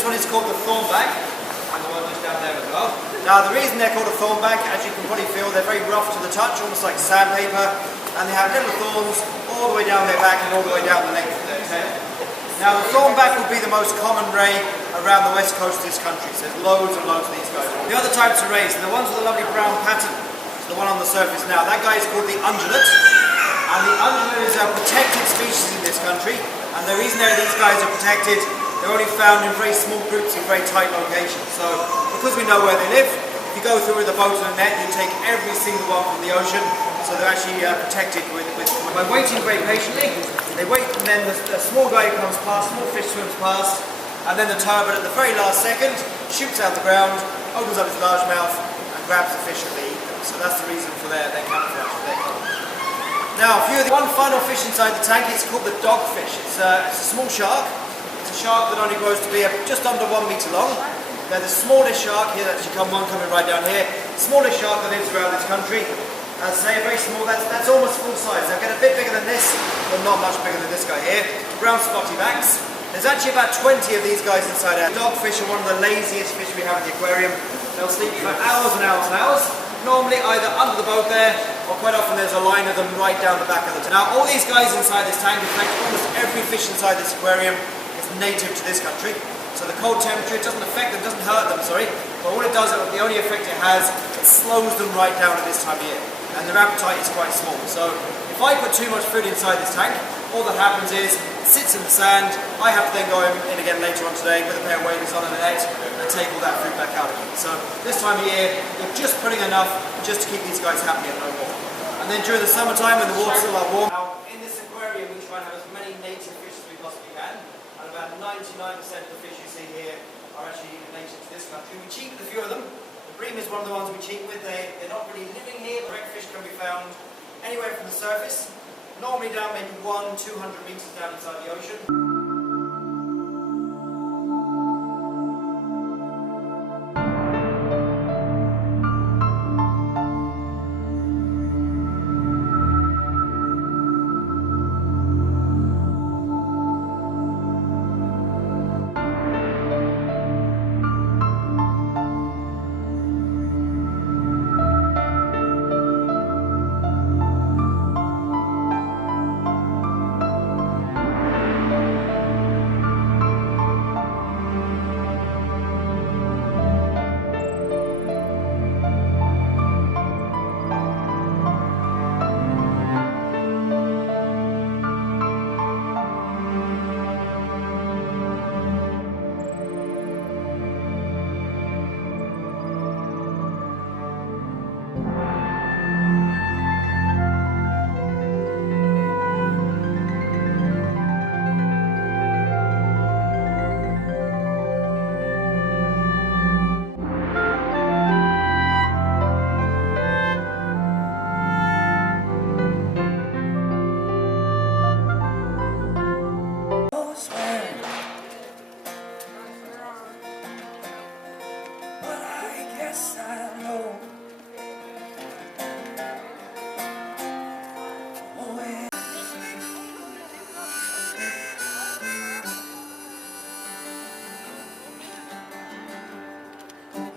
This one is called the thornback, and the one just down there as well. Now the reason they're called a thornback, as you can probably feel, they're very rough to the touch, almost like sandpaper, and they have little thorns all the way down their back and all the way down the length of their tail. Now the thornback would be the most common ray around the west coast of this country, so there's loads and loads of these guys. The other types of rays, the ones with a lovely brown pattern, the one on the surface now, that guy is called the undulate, and the undulate is a protected species in this country, and the reason these guys are protected, they're only found in very small groups in very tight locations. So because we know where they live, if you go through with a boat and a net, you take every single one from the ocean, so they're actually protected by waiting very patiently. They wait, and then the small guy comes past, small fish swims past, and then the turbot at the very last second shoots out the ground, opens up its large mouth, and grabs the fish and they eat them. So that's the reason for their camouflage, their colour. Now, one final fish inside the tank, it's called the dogfish. It's a small shark. It's a shark that only grows to be just under 1 metre long. They're the smallest shark here, that's one coming right down here. Smallest shark that lives around this country. As I say, very small, that's almost full size. They'll get a bit bigger than this, but not much bigger than this guy here. Brown spotty backs. There's actually about 20 of these guys inside our dogfish are one of the laziest fish we have in the aquarium. They'll sleep for hours and hours and hours. Normally either under the boat there, or quite often there's a line of them right down the back of the tank. Now all these guys inside this tank, in fact almost every fish inside this aquarium is native to this country. So the cold temperature, it doesn't affect them, doesn't hurt them, sorry. But what it does, the only effect it has, it slows them right down at this time of year. And their appetite is quite small. So if I put too much food inside this tank, all that happens is it sits in the sand. I have to then go in again later on today with a pair of waders on and a net and take all that food back out again. So this time of year, you're just putting enough just to keep these guys happy and no more. And then during the summertime when the water's still warm, now in this aquarium we try and have as many native fish as we possibly can. And about 99% of the fish you see here are actually native to this country. We cheat with a few of them. The bream is one of the ones we cheat with. They're not really living here. Direct fish can be found anywhere from the surface. Normally down maybe 100-200 metres down inside the ocean.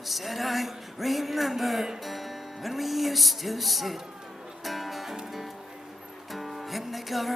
Said I remember when we used to sit in the government.